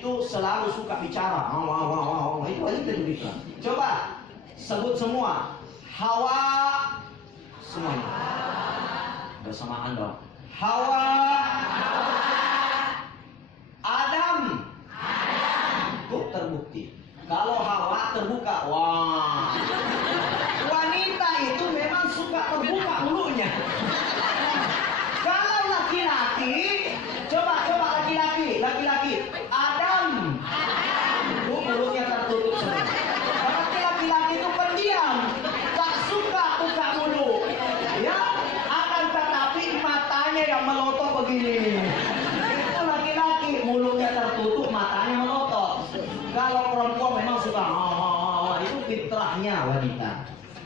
itu selalu suka bicara. Itu wanita begitu. Coba sebut semua. Hawa, semuanya. Bersamaan dong. Hawa, Adam. Tuh terbukti. Kalau Hawa terbuka, wah. Wanita itu memang suka terbuka mulutnya. Kalau laki-laki, coba laki-laki, Adam. Tuh mulutnya tertutup semua. Berarti laki-laki itu pendiam, tak suka buka mulut. Ya, akan tetapi matanya yang melotot begini. Itu laki-laki, mulutnya tertutup, matanya melotot. Kalau perempuan memang suka, itu fitrahnya wanita.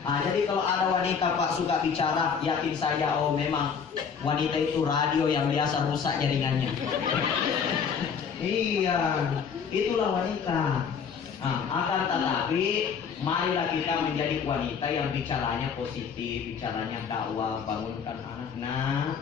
Nah, jadi kalau ada wanita Pak suka bicara, yakin saja memang wanita itu radio yang biasa rusak jaringannya. Iya, itulah wanita. Nah, akan tetapi marilah kita menjadi wanita yang bicaranya positif, bicaranya dakwah, bangunkan anak. Nah,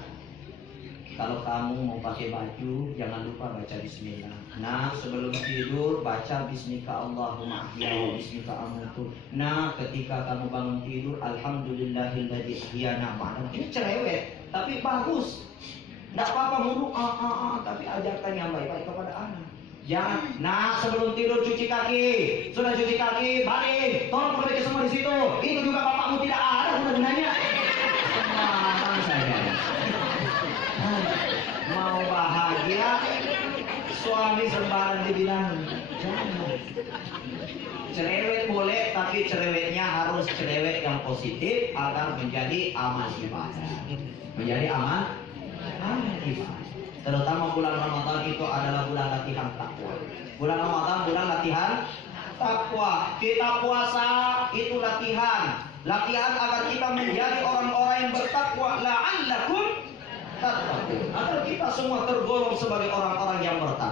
kalau kamu mau pakai baju, jangan lupa baca bismillah. Nah, sebelum tidur baca bismika Allahumma ahya wa bismika amutu. Nah, ketika kamu bangun tidur, alhamdulillahilladzi ahyana ba'da. Ini cerewet, tapi bagus. Enggak apa-apa mulu tapi ajarkan yang baik-baik kepada anak. Jangan. Nah, sebelum tidur cuci kaki. Sudah cuci kaki, balik. Tolong perbaiki semua di situ. Itu juga bapakmu tidak ada gunanya. Tenang saja. Mau bahagia, suami sembarang dibilang jangan. Cerewet boleh, tapi cerewetnya harus cerewet yang positif agar menjadi amal ibadah. Menjadi amal ibadah. Terutama bulan Ramadan itu adalah bulan latihan takwa. Bulan Ramadan bulan latihan takwa. Kita puasa itu latihan. Latihan agar kita menjadi orang-orang yang bertakwa. La'allakum tattaqun. Agar kita semua tergolong sebagai orang-orang yang bertakwa.